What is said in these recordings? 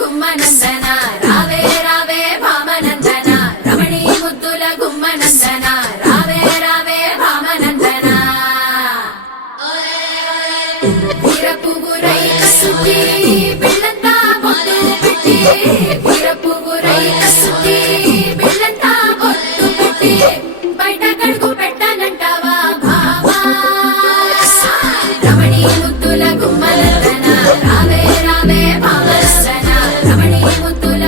గుమ్మనందన రావే రావే భామనందన రమణీ ముద్దుల గుమ్మనందన రావే రావే భామనందన వీరపుగురై కసుకి బిళ్ళంతా బొట్టు పెట్టి వీరపుగురై కసుకి బిళ్ళంతా బొట్టు పెట్టి బయట కడుగు పెట్టనంటావా భామా రమణీ ముద్దుల గుమ్మనందన రావే రావే భామనందన రమణీ ముద్దుల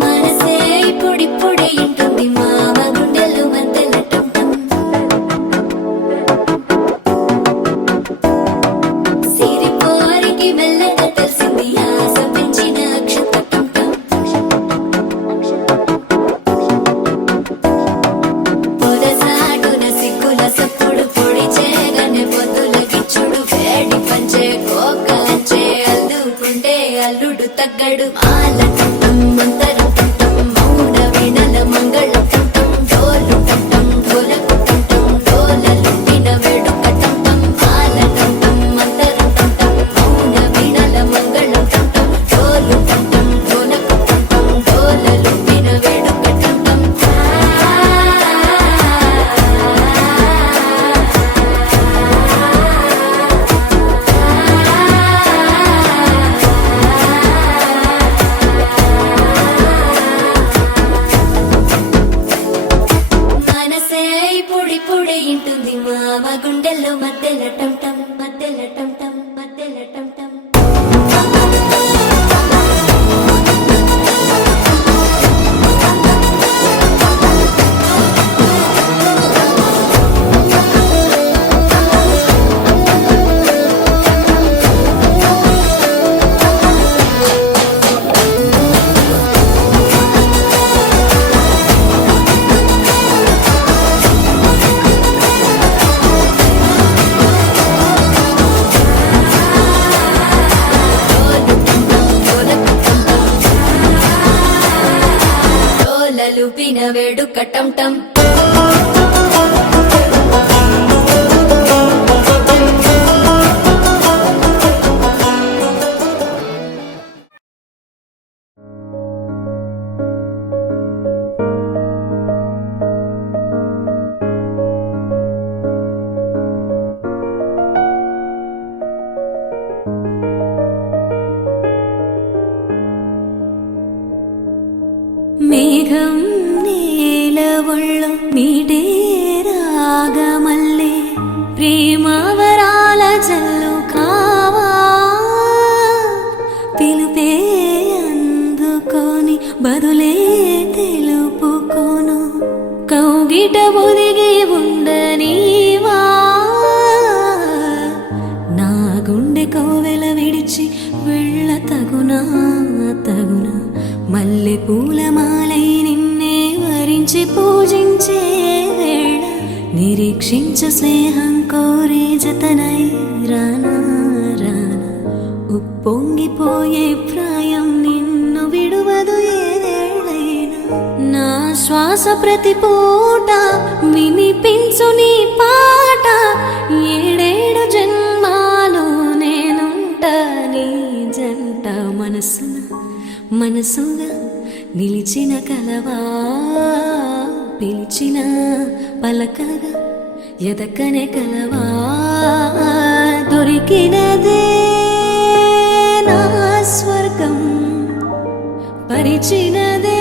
మనసే పొడి పొడి ఇంటుంది మామ గుండెలు మధ్యలటం సిరిపోరికి మెల్లగా తెలిసింది ఆశ పెంచిన అక్షతటం పొదసాటున సిగ్గుల సప్పుడు పొడి చేయగానే పొద్దుల గిచ్చుడు వేడి పంచే కోకలంచే అల్లుకుంటే అల్లుడు తగ్గడు ఆలటం మంతరం టం మౌన వీణల మంగళం టం డోలు టం ఢోలకు టం డోలలు విన వేడుక టం ఆలటం మంతరం టం మౌన వీణల మంగళం టం డోలు టం ఢోలకు టం డోలలు విన వేడుక టం మనసే పొడి పొడి ఇంటుంది మామ గుండెల్లో మధ్యల టం టం మధ్యల టం టం మధ్యల టం టం డోలలు విన వేడుక టం టం మేఘం నేల ఒళ్ళ మీడే రాగమల్లే ప్రేమవరాల జల్లు కావా పిలుపే అందుకొని బదులే తెలుపుకోను కౌగిట ఒదిగి ఉండనీవా నా గుండె కోవెల విడిచి వెళ్ళ తగునా తగునా మల్లె పూలమాలై నిన్నే వరించి పూజించే వేళ నిరీక్షించ స్నేహం కోరే జతనై రానా రానా ఉప్పొంగిపోయే ప్రాయం నిన్ను విడువదు ఏదేళ్ళైనా నా శ్వాస ప్రతి పూట వినిపించు నీ పాట ఏడేడు జన్మాలు నేనుంట నీ జంట మనసున మనసుగా నిలిచిన కలవా పిలిచిన పలకగా ఎదకనే కలవా దొరికినదే నా స్వర్గం పరిచినదే